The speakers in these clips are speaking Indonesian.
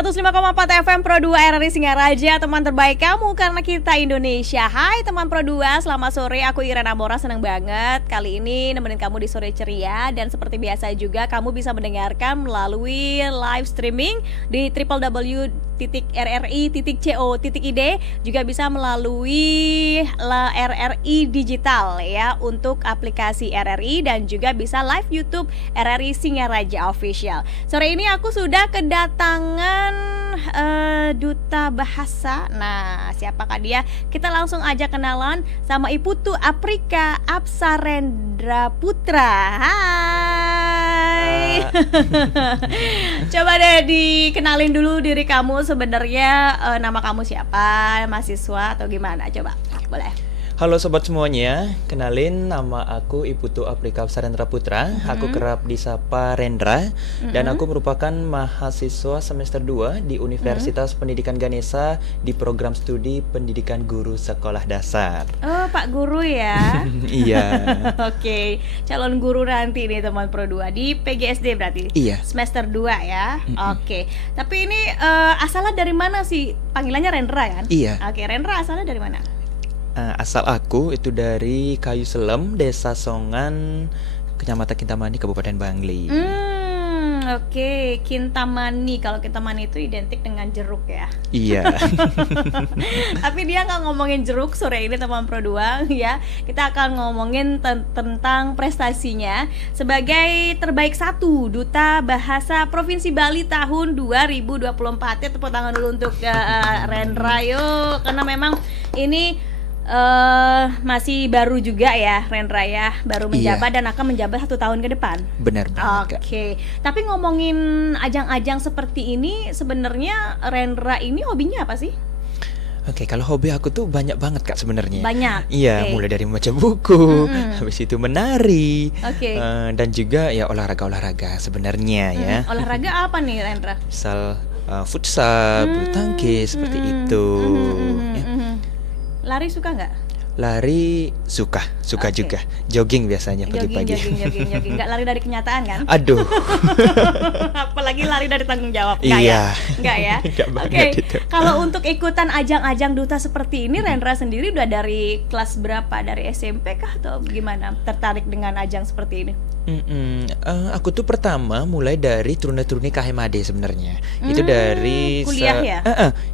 105,4 FM Pro 2 RRI Singaraja, teman terbaik kamu karena kita Indonesia. Hai teman Pro 2, selamat sore. Aku Irena Mora, senang banget kali ini nemenin kamu di sore ceria. Dan seperti biasa juga kamu bisa mendengarkan melalui live streaming di www.rri.co.id, juga bisa melalui RRI Digital ya untuk aplikasi RRI, dan juga bisa live YouTube RRI Singaraja Official. Sore ini aku sudah kedatangan duta bahasa. Nah, siapakah dia? Kita langsung aja kenalan sama Iputu Aprika Apsarendra Putra. Hai. Coba deh dikenalin dulu diri kamu sebenarnya, nama kamu siapa? Mahasiswa atau gimana? Coba, boleh. Halo sobat semuanya, kenalin nama aku Iputu Aprika Apsarendra Putra. Aku kerap disapa Rendra, dan aku merupakan mahasiswa semester 2 di Universitas Pendidikan Ganesha di program studi Pendidikan Guru Sekolah Dasar. Oh, Pak Guru ya. Iya. Oke, calon guru nanti nih teman Pro 2 di PGSD berarti. Iya. Semester 2 ya. Oke. Tapi ini asalnya dari mana sih? Panggilannya Rendra kan? Iya. Oke, Rendra asalnya dari mana? Asal aku itu dari Kayu Selem, Desa Songan, Kecamatan Kintamani, Kabupaten Bangli. Oke, Kintamani. Kalau Kintamani itu identik dengan jeruk ya. Iya. Tapi dia nggak ngomongin jeruk sore ini teman Pro 2 ya. Kita akan ngomongin tentang prestasinya sebagai terbaik 1 Duta Bahasa Provinsi Bali tahun 2024. Ya, tepuk tangan dulu untuk Rendra yuk, karena memang ini masih baru juga ya Rendra ya, baru menjabat dan akan menjabat 1 tahun ke depan. Benar banget, Kak. Oke. Tapi ngomongin ajang-ajang seperti ini, sebenarnya Rendra ini hobinya apa sih? Oke, kalau hobi aku tuh banyak banget Kak sebenarnya. Banyak. Iya, mulai dari membaca buku, habis itu menari, dan juga ya olahraga sebenarnya ya. Olahraga apa nih Rendra? Misal futsal, bulu tangkis seperti itu. Ya. Lari suka nggak? Lari suka juga. Jogging biasanya pagi-pagi. Jogging. Nggak lari dari kenyataan kan? Aduh. Apalagi lari dari tanggung jawab. Iya. Nggak ya? Oke. Kalau untuk ikutan ajang-ajang duta seperti ini, Rendra sendiri udah dari kelas berapa? Dari SMP kah atau gimana? Tertarik dengan ajang seperti ini? Aku tuh pertama mulai dari Truna-Truni KMHD sebenarnya. Itu dari kuliah ya?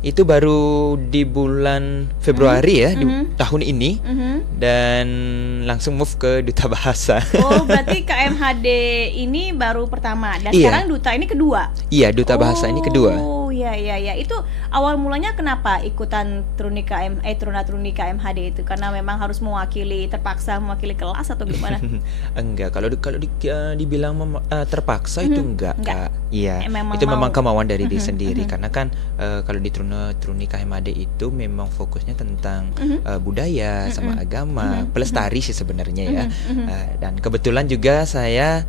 Itu baru di bulan Februari ya, di tahun ini, dan langsung move ke Duta Bahasa. Oh, berarti KMHD ini baru pertama dan sekarang Duta ini kedua. Iya, Duta Bahasa ini kedua. Oh, iya. Itu awal mulanya kenapa ikutan Truna-Truni KMHD itu? Karena memang harus terpaksa mewakili kelas atau gimana? Enggak, kalau dibilang terpaksa itu enggak. Iya, memang itu memang kemauan dari diri sendiri. Karena kan kalau di Truni KMHD itu memang fokusnya tentang budaya sama agama, pelestari sih sebenarnya ya. Dan kebetulan juga saya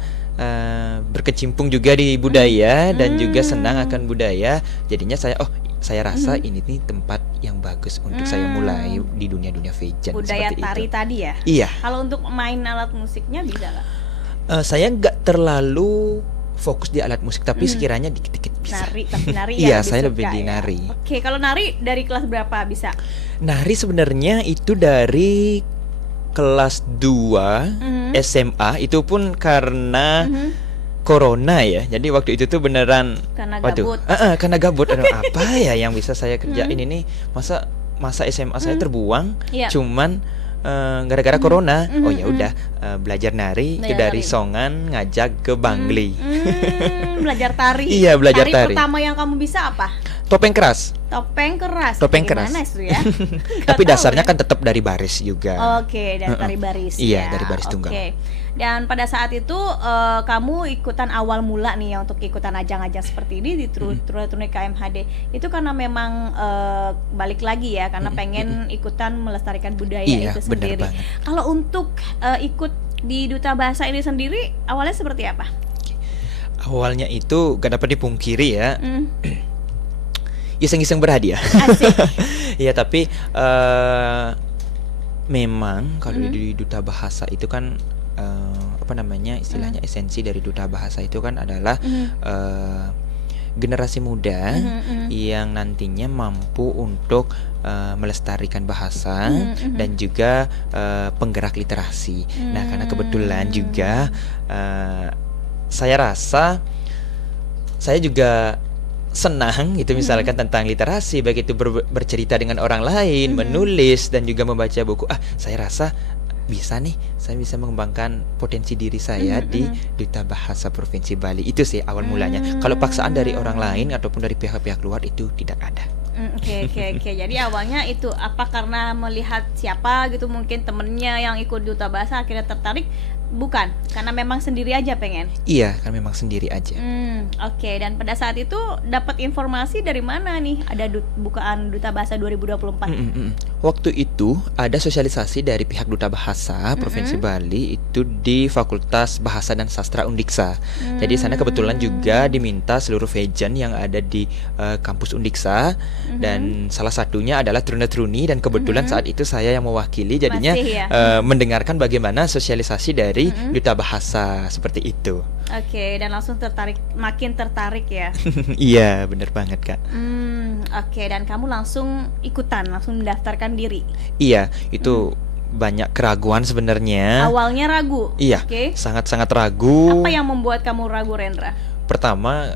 berkecimpung juga di budaya dan juga senang akan budaya. Jadinya saya rasa ini nih tempat yang bagus untuk saya mulai di dunia fashion. Budaya tari itu tadi ya? Iya. Kalau untuk main alat musiknya bisa nggak? Saya nggak terlalu fokus di alat musik, tapi sekiranya dikit-dikit bisa. Nari iya, saya lebih di nari. Ya? Oke, kalau nari dari kelas berapa bisa? Nari sebenarnya itu dari kelas 2 SMA, itu pun karena corona ya. Jadi waktu itu tuh beneran gabut. Karena gabut. Apa ya yang bisa saya kerjain ini? Masa SMA saya terbuang cuman gara-gara corona. Oh ya udah, belajar nari itu dari Songan ngajak ke Bangli. Belajar tari. Iya, belajar tari. Pertama yang kamu bisa apa? Topeng keras. Gimana itu ya? Tapi dasarnya kan tetap dari baris juga. Oke, dari tari baris. Iya, dari baris tunggal. Oke. Dan pada saat itu kamu ikutan awal mula nih ya untuk ikutan ajang-ajang seperti ini di Truna-Truni KMHD. Itu karena memang balik lagi ya, karena pengen ikutan melestarikan budaya itu sendiri. Kalau untuk ikut di Duta Bahasa ini sendiri awalnya seperti apa? Awalnya itu gak dapat dipungkiri ya. Iseng-iseng berhadiah. Iya, tapi memang kalau di Duta Bahasa itu kan istilahnya esensi dari Duta Bahasa itu kan adalah generasi muda yang nantinya mampu untuk melestarikan bahasa dan juga penggerak literasi. Nah, karena kebetulan juga saya rasa saya juga senang gitu misalkan tentang literasi, baik itu bercerita dengan orang lain, menulis dan juga membaca buku. Saya rasa bisa nih, saya bisa mengembangkan potensi diri saya di Duta Bahasa Provinsi Bali. Itu sih awal mulanya. Kalau paksaan dari orang lain ataupun dari pihak-pihak luar itu tidak ada. Oke. Jadi awalnya itu apa, karena melihat siapa gitu, mungkin temennya yang ikut Duta Bahasa akhirnya tertarik? Bukan, karena memang sendiri aja pengen? Iya, kan memang sendiri aja. Oke. Dan pada saat itu dapat informasi dari mana nih ada bukaan Duta Bahasa 2024? Waktu itu ada sosialisasi dari pihak Duta Bahasa Provinsi Bali itu di Fakultas Bahasa dan Sastra Undiksa. Jadi sana kebetulan juga diminta seluruh vejan yang ada di kampus Undiksa, dan salah satunya adalah Truna-Truni, dan kebetulan saat itu saya yang mewakili, jadinya mendengarkan bagaimana sosialisasi dari Duta Bahasa seperti itu. Oke, dan langsung makin tertarik ya? Iya, benar banget, Kak. Oke, dan kamu langsung ikutan, langsung mendaftarkan diri? Iya, itu banyak keraguan sebenarnya. Awalnya ragu? Iya, sangat-sangat ragu. Apa yang membuat kamu ragu, Rendra? Pertama,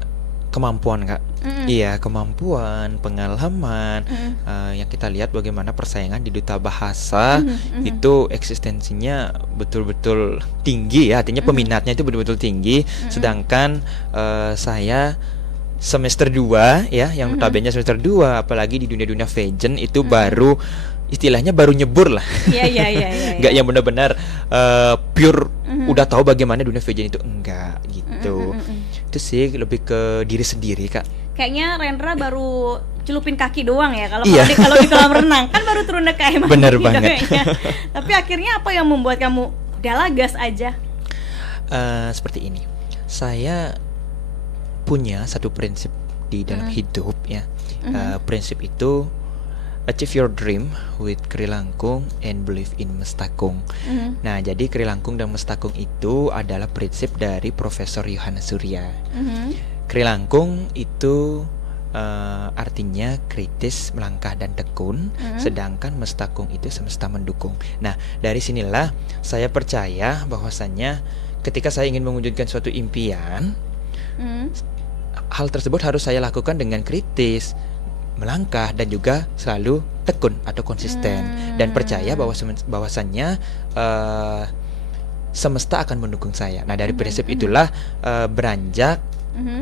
kemampuan, Kak. Iya, kemampuan, pengalaman. Yang kita lihat bagaimana persaingan di Duta Bahasa itu eksistensinya betul-betul tinggi ya, artinya peminatnya itu betul-betul tinggi. Sedangkan saya semester 2 ya, yang notabene semester 2, apalagi di dunia-dunia vegan itu baru istilahnya baru nyebur lah. Iya. Enggak yang benar-benar pure udah tahu bagaimana dunia vegan itu, enggak gitu. Itu sih lebih ke diri sendiri, Kak. Kayaknya Rendra baru celupin kaki doang ya kalau kalau di kolam renang kan baru turun ke air. Bener banget. Tapi akhirnya apa yang membuat kamu udahlah gas aja? Seperti ini. Saya punya satu prinsip di dalam hidup ya. Prinsip itu achieve your dream with Krilangkung and believe in Mestakung. Nah, jadi Krilangkung dan Mestakung itu adalah prinsip dari Profesor Yohanes Surya. Krilangkung itu artinya kritis, melangkah dan tekun, sedangkan Mestakung itu semesta mendukung. Nah, dari sinilah saya percaya bahwasannya ketika saya ingin mewujudkan suatu impian, hal tersebut harus saya lakukan dengan kritis, melangkah, dan juga selalu tekun atau konsisten, dan percaya bahwasannya semesta akan mendukung saya. Nah, dari prinsip itulah beranjak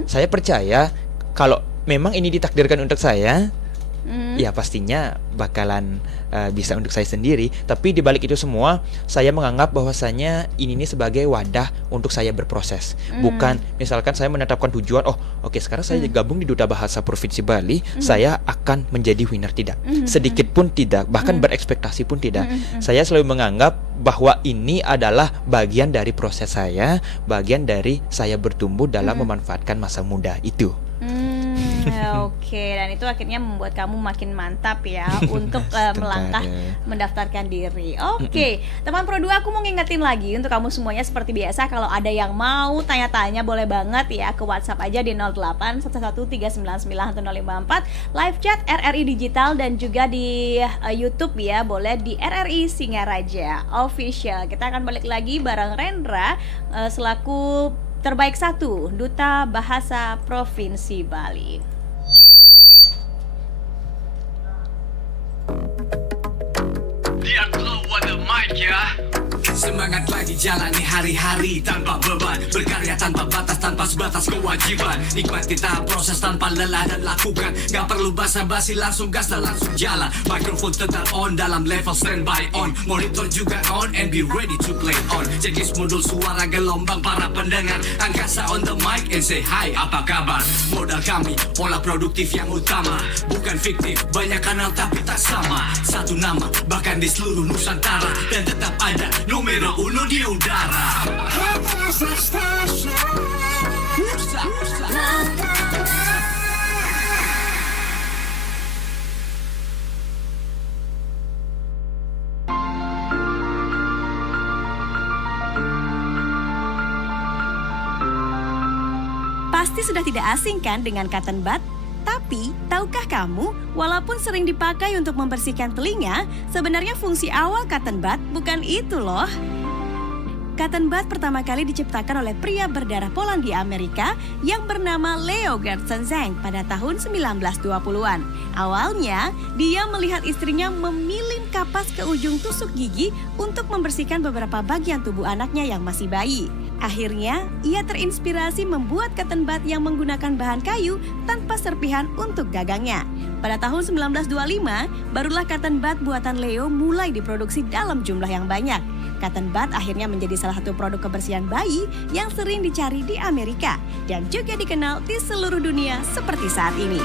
saya percaya kalau memang ini ditakdirkan untuk saya, ya pastinya bakalan bisa untuk saya sendiri. Tapi di balik itu semua, saya menganggap bahwasanya ini sebagai wadah untuk saya berproses. Bukan misalkan saya menetapkan tujuan, oke, sekarang saya gabung di Duta Bahasa Provinsi Bali, saya akan menjadi winner. Tidak, sedikit pun tidak, bahkan berekspektasi pun tidak. Saya selalu menganggap bahwa ini adalah bagian dari proses saya, bagian dari saya bertumbuh dalam memanfaatkan masa muda itu. Oke, dan itu akhirnya membuat kamu makin mantap ya untuk melangkah mendaftarkan diri. Oke, teman Pro 2, aku mau ngingetin lagi untuk kamu semuanya seperti biasa, kalau ada yang mau tanya-tanya boleh banget ya ke WhatsApp aja di 0811399054, live chat RRI Digital, dan juga di YouTube ya, boleh di RRI Singaraja Official. Kita akan balik lagi bareng Rendra selaku terbaik 1 Duta Bahasa Provinsi Bali. Lihat lo ada mic ya. Semangat lagi jalani hari-hari tanpa beban, berkarya tanpa batas, tanpa sebatas kewajiban. Nikmati tahap proses tanpa lelah dan lakukan. Gak perlu basa-basi, langsung gas dan langsung jalan. Mikrofon tetap on dalam level standby on, monitor juga on and be ready to play on. Checklist modul suara gelombang para pendengar, angkasa on the mic and say hi, apa kabar? Modal kami, pola produktif yang utama, bukan fiktif, banyak kanal tapi tak sama. Satu nama, bahkan di seluruh Nusantara, dan tetap ada numero uno di udara. Pasti Pasti sudah tidak asing kan dengan cotton bud? Tapi, tahukah kamu, walaupun sering dipakai untuk membersihkan telinga, sebenarnya fungsi awal cotton bud bukan itu loh. Cotton bud pertama kali diciptakan oleh pria berdarah Polandia Amerika yang bernama Leo Gerstenzang pada tahun 1920-an. Awalnya, dia melihat istrinya memilim kapas ke ujung tusuk gigi untuk membersihkan beberapa bagian tubuh anaknya yang masih bayi. Akhirnya, ia terinspirasi membuat cotton bud yang menggunakan bahan kayu tanpa serpihan untuk gagangnya. Pada tahun 1925, barulah cotton bud buatan Leo mulai diproduksi dalam jumlah yang banyak. Cotton bud akhirnya menjadi salah satu produk kebersihan bayi yang sering dicari di Amerika dan juga dikenal di seluruh dunia seperti saat ini.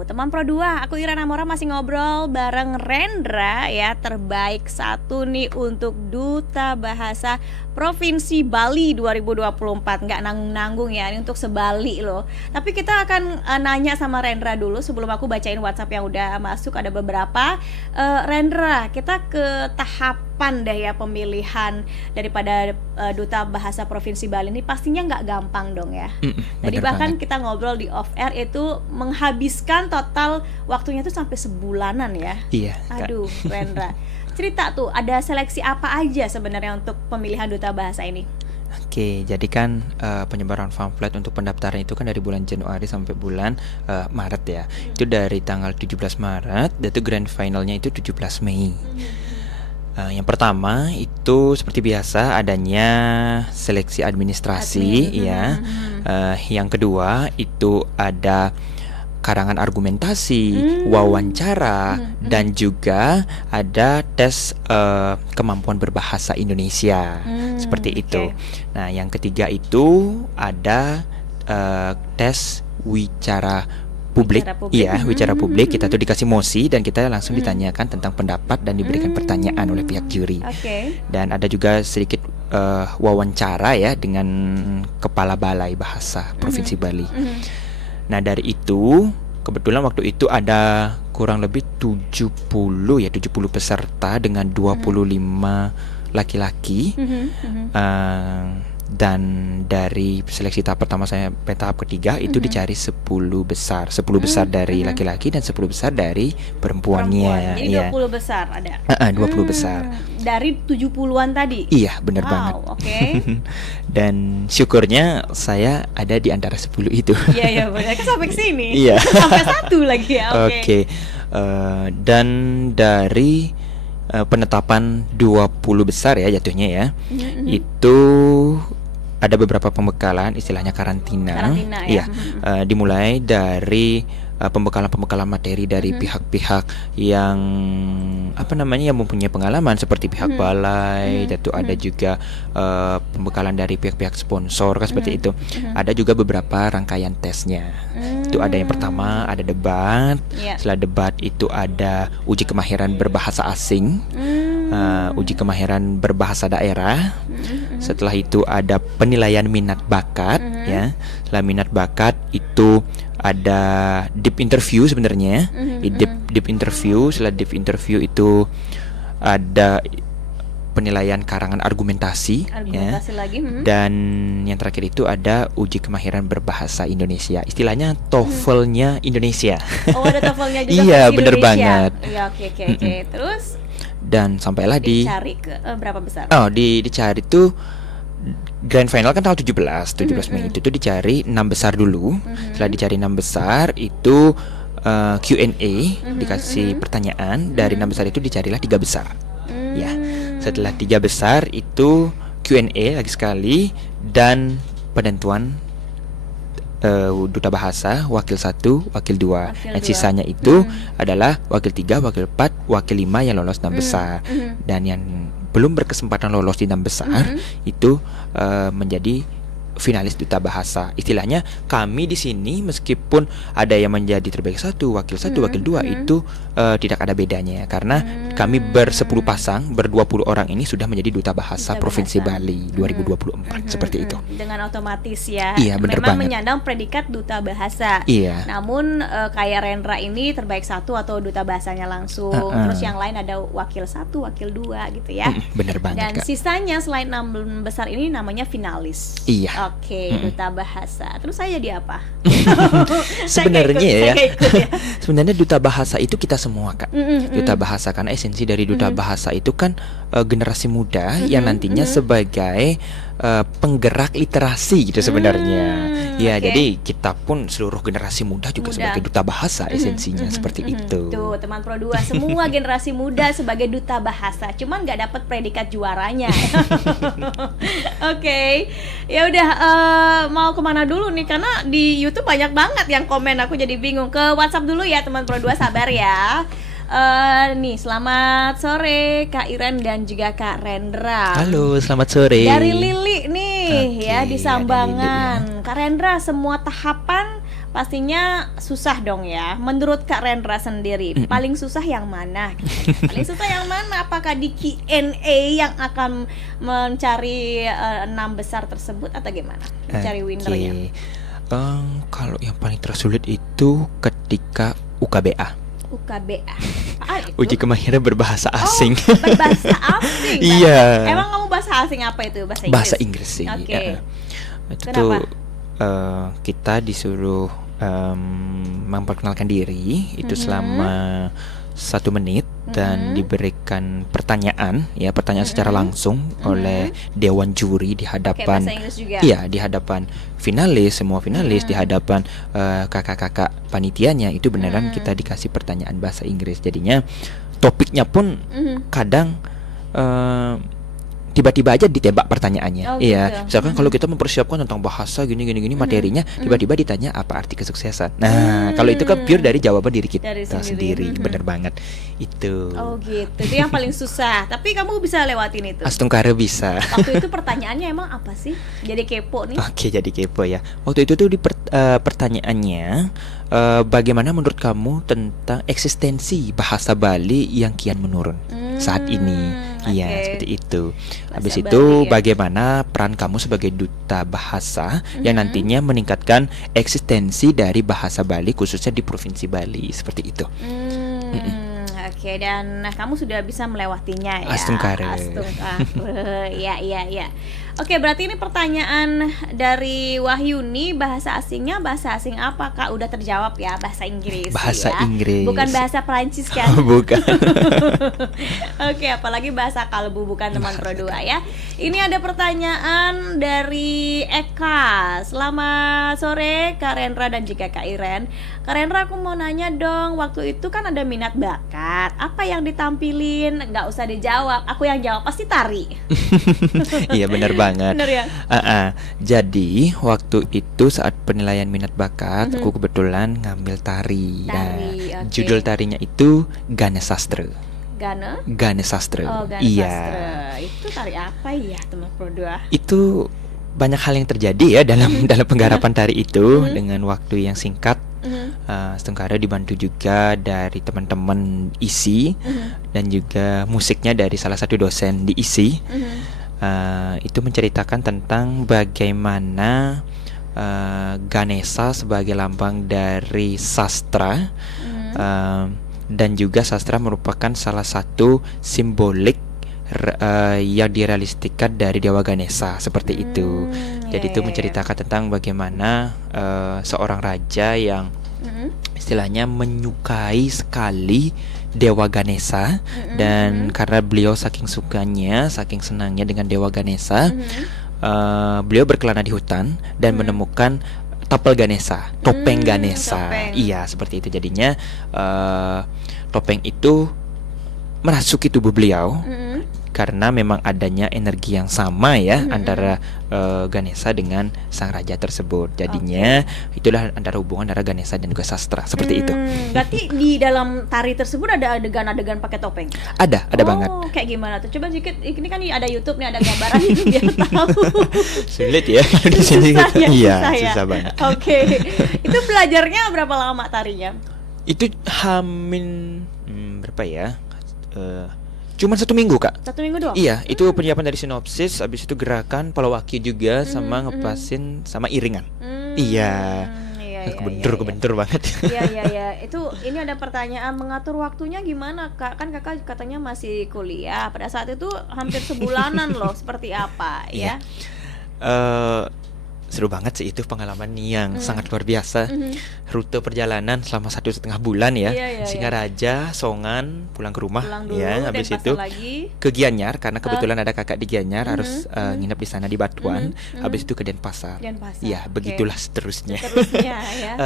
Teman Pro 2, aku Ira Namora masih ngobrol bareng Rendra ya, terbaik satu nih untuk Duta Bahasa Provinsi Bali 2024. Nggak nanggung-nanggung ya, ini untuk se-Bali loh. Tapi kita akan nanya sama Rendra dulu sebelum aku bacain WhatsApp yang udah masuk, ada beberapa. Rendra, kita ke tahapan deh ya pemilihan daripada Duta Bahasa Provinsi Bali ini pastinya nggak gampang dong ya. Jadi bahkan banget. Kita ngobrol di off air itu menghabiskan total waktunya tuh sampai sebulanan ya. Iya. Aduh, Rendra. Cerita tuh ada seleksi apa aja sebenarnya untuk pemilihan Duta Bahasa ini? Oke, jadi kan penyebaran pamflet untuk pendaftaran itu kan dari bulan Januari sampai bulan Maret ya. Itu dari tanggal 17 Maret, dan itu grand finalnya itu 17 Mei. Yang pertama itu seperti biasa adanya seleksi administrasi ya. Yang kedua itu ada karangan argumentasi, wawancara, dan juga ada tes kemampuan berbahasa Indonesia seperti itu. Nah, yang ketiga itu ada tes wicara publik. Iya, wicara publik. Kita tuh dikasih mosi dan kita langsung ditanyakan tentang pendapat dan diberikan pertanyaan oleh pihak juri. Dan ada juga sedikit wawancara ya dengan Kepala Balai Bahasa Provinsi Bali. Nah, dari itu kebetulan waktu itu ada kurang lebih 70 peserta dengan 25 laki-laki. Dan dari seleksi tahap pertama sampai tahap ketiga itu dicari 10 besar. 10 besar dari laki-laki dan 10 besar dari perempuannya. Jadi 20 besar ada? 20 besar. Dari 70-an tadi? Iya, benar banget. Dan syukurnya saya ada di antara 10 itu. Iya, benar. Kan sampai ke sini. Iya. Sampai 1 lagi ya. Oke. Dan dari penetapan 20 besar ya jatuhnya ya. Itu ada beberapa pembekalan, istilahnya karantina ya. Dimulai dari pembekalan materi dari pihak-pihak yang yang mempunyai pengalaman seperti pihak balai, itu ada juga pembekalan dari pihak-pihak sponsor kan seperti itu. Ada juga beberapa rangkaian tesnya. Itu ada yang pertama ada debat. Setelah debat itu ada uji kemahiran berbahasa asing, uji kemahiran berbahasa daerah. Setelah itu ada penilaian minat bakat ya. Setelah minat bakat itu ada deep interview sebenarnya. Deep interview. Setelah deep interview itu ada penilaian karangan argumentasi ya. Lagi. Dan yang terakhir itu ada uji kemahiran berbahasa Indonesia. Istilahnya TOEFL-nya Indonesia. Oh, ada TOEFL-nya juga. Iya, bener banget. Ya, oke. Terus dan sampailah dicari ke berapa besar? Dicari tuh grand final kan tanggal 17 Mei. Itu tuh dicari 6 besar dulu. Setelah dicari 6 besar itu Q&A, dikasih pertanyaan. Dari 6 besar itu dicarilah 3 besar. Ya. Setelah 3 besar itu Q&A lagi sekali dan penentuan Duta Bahasa wakil 1, wakil 2. Dan sisanya itu adalah wakil 3, wakil 4, wakil 5 yang lolos 6 besar. Dan yang belum berkesempatan lolos di 6 besar itu menjadi finalis duta bahasa. Istilahnya kami di sini meskipun ada yang menjadi terbaik 1, wakil 1, wakil 2 itu tidak ada bedanya karena kami bersepuluh pasang, ber-20 orang ini sudah menjadi duta bahasa Duta Provinsi bahasa. Bali 2024 seperti itu. Dengan otomatis ya. Iya, bener Memang banget. menyandang predikat duta bahasa. Iya. Namun kayak Rendra ini terbaik 1 atau duta bahasanya langsung. Terus yang lain ada wakil 1, wakil 2 gitu ya. Bener banget, Dan Kak. sisanya selain 6 besar ini namanya finalis. Iya. Oke, duta bahasa. Terus saya jadi apa? Sebenarnya Saya ya, nggak ikut ya. sebenarnya duta bahasa itu kita semua, Kak. Duta bahasa karena esensi dari duta Mm-mm. bahasa itu kan generasi muda yang nantinya sebagai penggerak literasi gitu sebenarnya. Ya, oke. jadi kita pun seluruh generasi muda juga Muda. sebagai duta bahasa esensinya seperti itu. Tuh teman Pro 2 semua generasi muda sebagai duta bahasa, cuman nggak dapat predikat juaranya. Oke, ya udah mau kemana dulu nih karena di YouTube banyak banget yang komen, aku jadi bingung. Ke WhatsApp dulu ya teman Pro 2, sabar ya. Nih selamat sore Kak Iren dan juga Kak Rendra. Halo, selamat sore. Dari Lili nih Oke, ya di ada Sambangan. Lili Kak Rendra, semua tahapan pastinya susah dong ya. Menurut Kak Rendra sendiri, paling susah yang mana? Paling susah yang mana? Apakah di Q&A yang akan mencari 6 besar tersebut atau gimana? Mencari winnernya. Oke. Kalau yang paling tersulit itu ketika UKBA. UKBA. Apaan itu? Uji kemahiran berbahasa asing. Oh, berbahasa asing. Iya. Emang kamu bahasa asing apa itu? Bahasa Inggris? Bahasa Inggris sih. Oke. Ya. Itu Kenapa? tuh kita disuruh memperkenalkan diri itu selama 1 menit dan diberikan pertanyaan secara langsung oleh dewan juri di Kayak hadapan bahasa Inggris juga. iya di hadapan semua finalis di hadapan kakak-kakak panitianya itu beneran kita dikasih pertanyaan bahasa Inggris, jadinya topiknya pun kadang tiba-tiba aja ditembak pertanyaannya. Oh, Iya, gitu. misalkan kalau kita mempersiapkan tentang bahasa gini materinya, tiba-tiba ditanya apa arti kesuksesan. Nah, kalau itu kan pure dari jawaban diri kita Dari sendiri. sendiri. Bener banget. Itu. Oh gitu, itu yang paling susah. Tapi kamu bisa lewatin itu. Astungkara bisa. Waktu itu pertanyaannya emang apa sih? Jadi kepo nih. Oke, jadi kepo ya. Waktu itu tuh pertanyaannya bagaimana menurut kamu tentang eksistensi bahasa Bali yang kian menurun saat ini? Iya, oke. seperti itu. Habis Bahasa itu Bali, ya. bagaimana peran kamu sebagai duta bahasa yang nantinya meningkatkan eksistensi dari bahasa Bali khususnya di Provinsi Bali, seperti itu. Oke, dan kamu sudah bisa melewatinya ya. Astungkara. Iya. Oke, berarti ini pertanyaan dari Wahyuni, bahasa asingnya bahasa asing apa Kak? Udah terjawab ya, bahasa Inggris. Bahasa ya. Inggris. Bukan bahasa Perancis kan? Bukan. Oke, apalagi bahasa kalbu, bukan teman Pro 2 ya. Ini ada pertanyaan dari Eka. Selamat sore Kak Rendra dan juga Kak Iren. Kak Rendra, aku mau nanya dong, waktu itu kan ada minat bakat, apa yang ditampilin? Nggak usah dijawab, aku yang jawab, pasti tari. Iya, benar banget. Bener ya? Jadi waktu itu saat penilaian minat bakat, aku kebetulan ngambil tari. Tari, oke. Judul tarinya itu Ganes Sastra. Gana? Ganes Sastra. Oh, Gana Iya. Sastra. Itu tari apa ya teman Pro 2? Itu banyak hal yang terjadi ya dalam penggarapan tari itu dengan waktu yang singkat. Astungkara dibantu juga dari teman-teman ISI dan juga musiknya dari salah satu dosen di ISI. Itu menceritakan tentang bagaimana Ganesa sebagai lambang dari sastra, dan juga sastra merupakan salah satu simbolik yang direalistikan dari Dewa Ganesa seperti itu. Jadi itu menceritakan tentang bagaimana seorang raja yang istilahnya menyukai sekali Dewa Ganesa, dan karena beliau saking sukanya, saking senangnya dengan Dewa Ganesa, beliau berkelana di hutan dan menemukan tapel Ganesa, topeng Ganesa. Topeng. Iya, seperti itu. Jadinya topeng itu merasuki tubuh beliau karena memang adanya energi yang sama ya antara Ganesha dengan sang raja tersebut. Jadinya itulah antara hubungan antara Ganesha dan juga sastra seperti itu. Berarti di dalam tari tersebut ada adegan-adegan pakai topeng? Ada banget. Kayak gimana tuh? Coba sedikit, ini kan ada YouTube nih, ada gambaran ini biar tahu. Sulit ya di sini. Susah banget. Oke. Itu belajarnya berapa lama tarinya? Itu berapa ya? Cuma 1 minggu, Kak. 1 minggu doang? Iya, itu penyiapan dari sinopsis, habis itu gerakan, palawaki juga, sama ngepasin, sama iringan. Iya. Kebentur banget. Iya. Ini ada pertanyaan, mengatur waktunya gimana, Kak? Kan Kakak katanya masih kuliah. Pada saat itu hampir sebulanan loh, seperti apa ya? Seru banget sih itu pengalaman yang sangat luar biasa. Rute perjalanan selama 1,5 bulan ya. Singaraja, Songan, pulang ke rumah dulu, ya. Habis itu ke Gianyar karena kebetulan ada kakak di Gianyar, harus nginep di sana di Batuan. Habis itu ke Denpasar. Ya, begitulah seterusnya. Ya.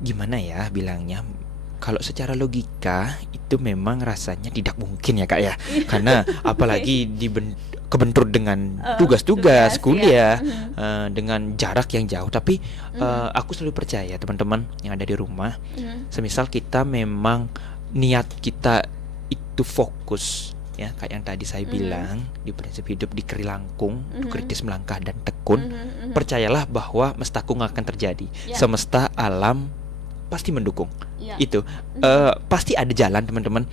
Gimana ya bilangnya? Kalau secara logika itu memang rasanya tidak mungkin ya, Kak ya. Karena apalagi kebentur dengan tugas-tugas kuliah, dengan jarak yang jauh. Tapi aku selalu percaya teman-teman yang ada di rumah, semisal kita memang niat kita itu fokus ya, kayak yang tadi saya bilang di prinsip hidup dikeri langkung, kritis melangkah dan tekun, percayalah bahwa mestakung akan terjadi. Semesta alam pasti mendukung. Itu pasti ada jalan teman-teman,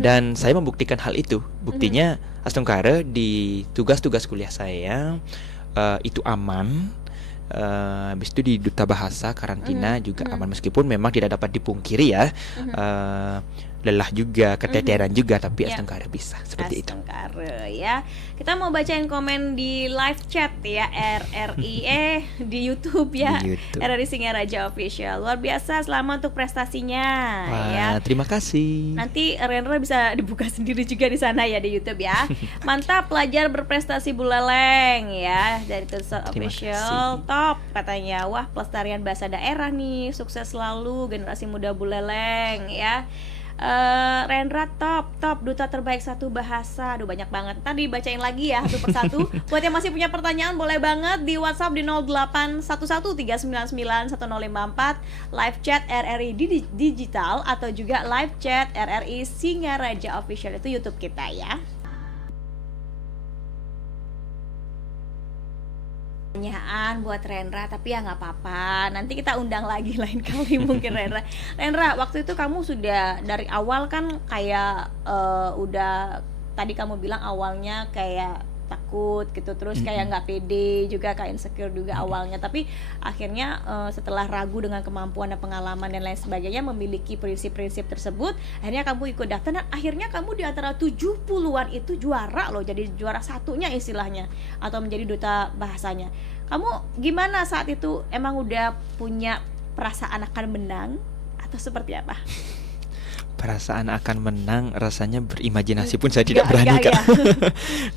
dan saya membuktikan hal itu. Buktinya Astungkara di tugas-tugas kuliah saya itu aman. Habis itu di Duta Bahasa karantina juga aman, meskipun memang tidak dapat dipungkiri ya, lelah juga, keteteran juga, tapi Astungkara bisa seperti itu. Astungkara ya. Kita mau bacain komen di live chat ya, RRI di YouTube ya. Di YouTube. RRI Singaraja Official. Luar biasa, selamat untuk prestasinya. Wah, ya. Terima kasih. Nanti Rendra bisa dibuka sendiri juga di sana ya, di YouTube ya. Mantap, pelajar berprestasi Buleleng ya, dari Tutsat Official. Top katanya. Wah, pelestarian bahasa daerah nih, sukses selalu generasi muda Buleleng ya. Rendra top duta terbaik satu bahasa. Aduh, banyak banget. Tadi bacain lagi ya satu persatu. Buat yang masih punya pertanyaan boleh banget di WhatsApp di 0811399154, live chat RRI Digital, atau juga live chat RRI Singaraja Official, itu YouTube kita ya. Pertanyaan buat Rendra, tapi ya nggak apa-apa, nanti kita undang lagi lain kali mungkin Rendra, waktu itu kamu sudah dari awal kan kayak udah tadi kamu bilang awalnya kayak takut gitu, terus kayak nggak pede juga, kayak insecure juga awalnya, tapi akhirnya setelah ragu dengan kemampuan dan pengalaman dan lain sebagainya, memiliki prinsip-prinsip tersebut, akhirnya kamu ikut daftar, dan akhirnya kamu di antara 70-an itu juara loh, jadi juara satunya istilahnya, atau menjadi duta bahasanya. Kamu gimana saat itu? Emang udah punya perasaan akan menang atau seperti apa? Perasaan akan menang, rasanya berimajinasi pun saya tidak berani, Kak.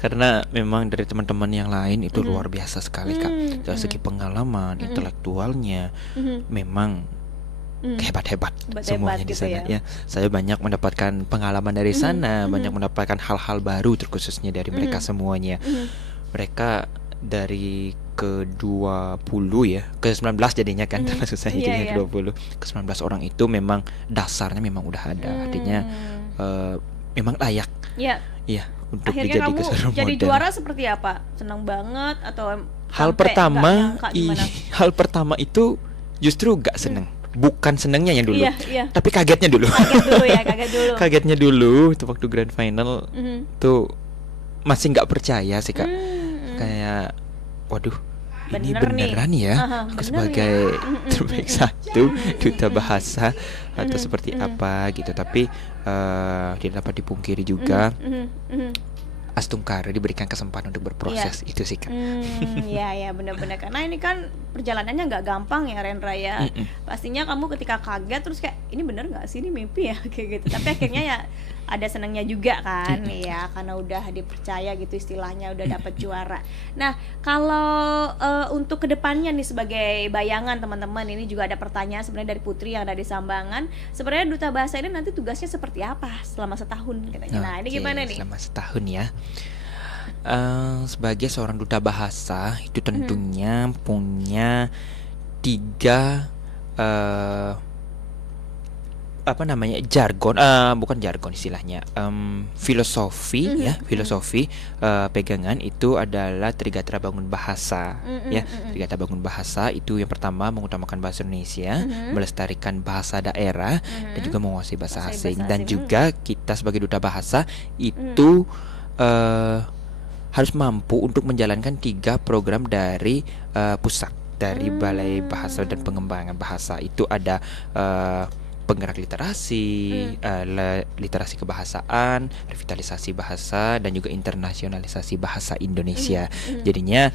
Karena memang dari teman-teman yang lain itu luar biasa sekali, Kak. Dari segi pengalaman, intelektualnya, memang hebat-hebat semuanya di sana ya. Saya banyak mendapatkan pengalaman dari sana, banyak mendapatkan hal-hal baru terkhususnya dari mereka semuanya. Mereka dari ke-20 ya, ke-19 jadinya kan, termasuk saya jadinya ke-20. Ke-19 orang itu memang dasarnya memang udah ada, artinya memang layak. Iya. Untuk akhirnya dijadi kamu jadi model. Juara seperti apa? Senang banget atau hal pertama itu justru gak seneng. Bukan senengnya yang dulu, tapi kagetnya dulu. Kagetnya dulu itu waktu grand final tuh masih nggak percaya sih, Kak. Kayak waduh, ini beneran ya, aku sebagai terbaik satu duta bahasa atau seperti apa gitu. Tapi tidak dapat dipungkiri juga, Astungkara diberikan kesempatan untuk berproses, itu sih, Kak. Ya benar-benar, karena ini kan perjalanannya nggak gampang ya, Rendra ya. Pastinya kamu ketika kaget terus kayak ini bener nggak sih, ini mimpi ya kayak gitu. Tapi akhirnya ya ada senangnya juga kan ya, karena udah dipercaya gitu istilahnya, udah dapat juara. Nah, kalau untuk kedepannya nih sebagai bayangan teman-teman, ini juga ada pertanyaan sebenarnya dari Putri yang ada di Sambangan. Sebenarnya Duta Bahasa ini nanti tugasnya seperti apa selama setahun katanya. Nah, ini gimana nih? Selama setahun ya. Sebagai seorang duta bahasa itu tentunya punya 3 jargon, bukan jargon istilahnya, filosofi ya, filosofi pegangan itu adalah Trigatra Bangun Bahasa ya. Trigatra Bangun Bahasa itu yang pertama mengutamakan bahasa Indonesia, melestarikan bahasa daerah dan juga menguasai bahasa asing. Dan juga kita sebagai duta bahasa itu harus mampu untuk menjalankan 3 program dari pusat, dari Balai Bahasa dan Pengembangan Bahasa. Itu ada penggerak literasi, literasi kebahasaan, revitalisasi bahasa, dan juga internasionalisasi bahasa Indonesia. Jadinya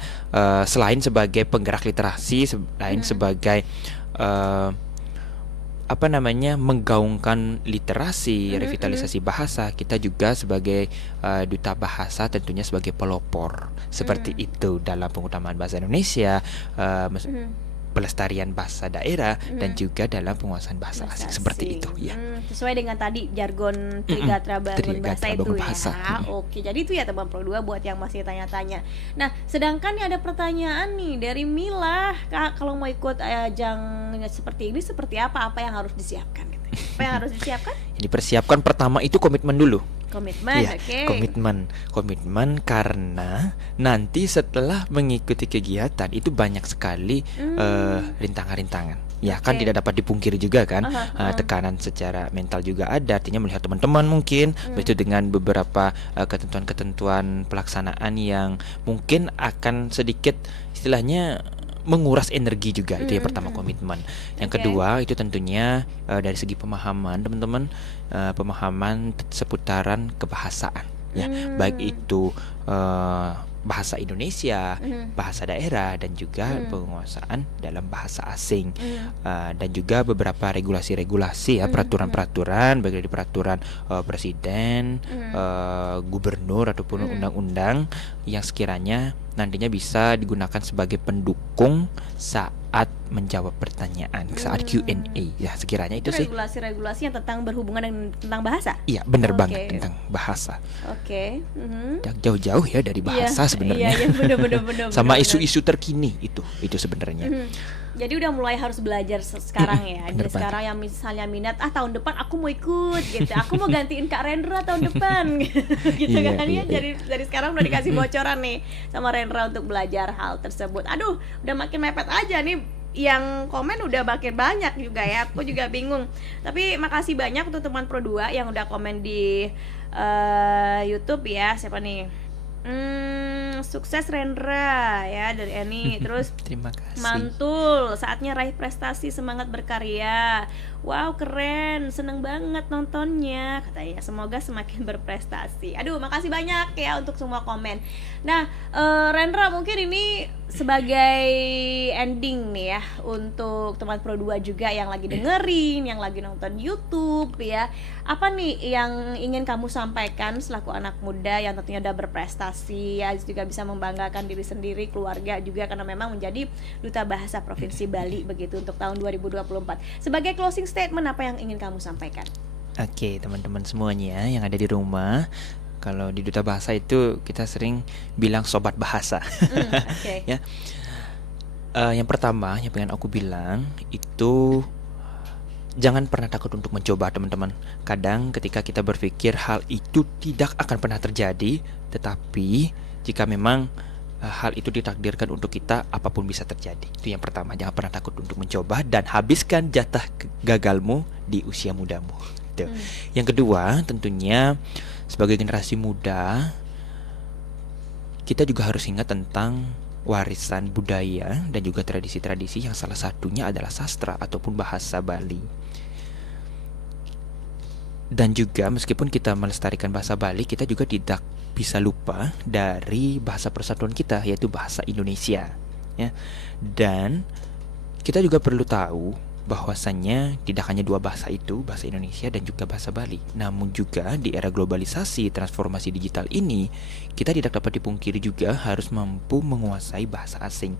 selain sebagai penggerak literasi, selain sebagai menggaungkan literasi, revitalisasi bahasa, kita juga sebagai duta bahasa tentunya sebagai pelopor seperti itu dalam pengutamaan bahasa Indonesia, pelestarian bahasa daerah dan juga dalam penguasaan bahasa asing seperti itu ya. Sesuai dengan tadi jargon Trigatra Bangun Bahasa itu ya. Oke, jadi itu ya teman Pro 2 buat yang masih tanya-tanya. Nah, sedangkan nih ada pertanyaan nih dari Mila, Kak, kalau mau ikut ajang seperti ini seperti apa yang harus disiapkan gitu. Apa yang harus disiapkan? Dipersiapkan pertama itu komitmen dulu. Komitmen, ya, oke. Komitmen karena nanti setelah mengikuti kegiatan itu banyak sekali rintangan-rintangan. Ya kan tidak dapat dipungkiri juga kan, tekanan secara mental juga ada. Artinya melihat teman-teman mungkin begitu dengan beberapa ketentuan-ketentuan pelaksanaan yang mungkin akan sedikit istilahnya menguras energi juga. Itu yang pertama, komitmen. Yang kedua itu tentunya dari segi pemahaman teman-teman, pemahaman seputaran kebahasaan ya, baik itu bahasa Indonesia, bahasa daerah, dan juga penguasaan dalam bahasa asing, dan juga beberapa regulasi-regulasi ya, peraturan-peraturan baik dari peraturan presiden, gubernur ataupun undang-undang yang sekiranya nantinya bisa digunakan sebagai pendukung saat menjawab pertanyaan, saat Q&A ya, sekiranya itu sih. Regulasi-regulasi yang berhubungan tentang bahasa. Iya, benar banget tentang bahasa. Oke. Jauh-jauh ya dari bahasa sebenarnya. Iya, bener. Sama isu-isu terkini itu sebenarnya. Jadi udah mulai harus belajar sekarang ya. Jadi sekarang yang misalnya minat, tahun depan aku mau ikut gitu. Aku mau gantiin Kak Rendra tahun depan gitu kan ya. Dari sekarang udah dikasih bocoran nih sama Rendra untuk belajar hal tersebut. Aduh, udah makin mepet aja nih. Yang komen udah makin banyak juga ya. Aku juga bingung. Tapi makasih banyak untuk teman Pro 2 yang udah komen di YouTube ya. Siapa nih? Sukses Rendra ya, dari Eni. Terus terima kasih. Mantul, saatnya raih prestasi, semangat berkarya. Wow, keren, seneng banget nontonnya katanya. Semoga semakin berprestasi. Aduh, makasih banyak ya untuk semua komen. Nah, Rendra, mungkin ini sebagai ending nih ya untuk teman Pro 2 juga yang lagi dengerin, yang lagi nonton YouTube ya. Apa nih yang ingin kamu sampaikan selaku anak muda yang tentunya udah berprestasi ya, juga bisa membanggakan diri sendiri, keluarga juga, karena memang menjadi Duta Bahasa Provinsi Bali begitu untuk tahun 2024. Sebagai closing statement, apa yang ingin kamu sampaikan? Oke, teman-teman semuanya yang ada di rumah, kalau di Duta Bahasa itu kita sering bilang sobat bahasa. Ya. Yang pertama yang pengen aku bilang itu jangan pernah takut untuk mencoba, teman-teman. Kadang ketika kita berpikir hal itu tidak akan pernah terjadi, tetapi jika memang hal itu ditakdirkan untuk kita, apapun bisa terjadi. Itu yang pertama, jangan pernah takut untuk mencoba dan habiskan jatah gagalmu di usia mudamu. Itu. Yang kedua, tentunya sebagai generasi muda, kita juga harus ingat tentang warisan budaya dan juga tradisi-tradisi yang salah satunya adalah sastra ataupun bahasa Bali. Dan juga meskipun kita melestarikan bahasa Bali, kita juga tidak bisa lupa dari bahasa persatuan kita, yaitu bahasa Indonesia ya. Dan kita juga perlu tahu bahwasannya tidak hanya dua bahasa itu, bahasa Indonesia dan juga bahasa Bali. Namun juga di era globalisasi, transformasi digital ini, kita tidak dapat dipungkiri juga harus mampu menguasai bahasa asing.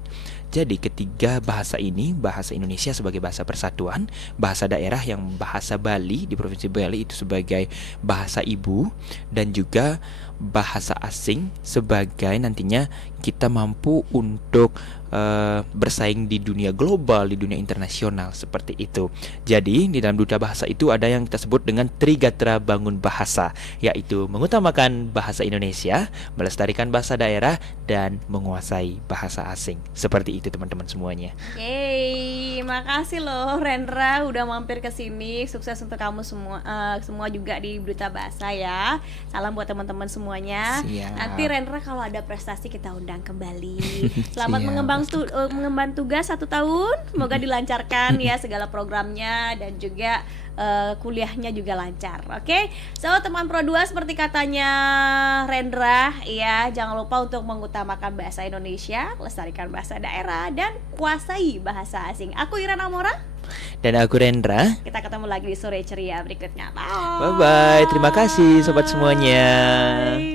Jadi ketiga bahasa ini, bahasa Indonesia sebagai bahasa persatuan, bahasa daerah yang bahasa Bali di Provinsi Bali itu sebagai bahasa ibu, dan juga bahasa asing sebagai nantinya kita mampu untuk bersaing di dunia global, di dunia internasional, seperti itu. Jadi di dalam duta bahasa itu ada yang kita sebut dengan Trigatra Bangun Bahasa, yaitu mengutamakan bahasa Indonesia, melestarikan bahasa daerah, dan menguasai bahasa asing. Seperti itu teman-teman semuanya. Yeay, makasih loh Rendra udah mampir ke sini. Sukses untuk kamu semua, semua juga di Duta Bahasa ya. Salam buat teman-teman semuanya. Siap. Nanti Rendra kalau ada prestasi kita undang kembali. Selamat Siap. mengemban tugas 1 tahun. Semoga dilancarkan ya segala programnya dan juga kuliahnya juga lancar. Oke. So teman Pro 2, seperti katanya Rendra ya, jangan lupa untuk mengutamakan bahasa Indonesia, lestarikan bahasa daerah, dan kuasai bahasa asing. Aku Irana Amora. Dan aku Rendra. Kita ketemu lagi di Sore Ceria berikutnya. Bye. Bye-bye. Terima kasih sobat semuanya. Bye.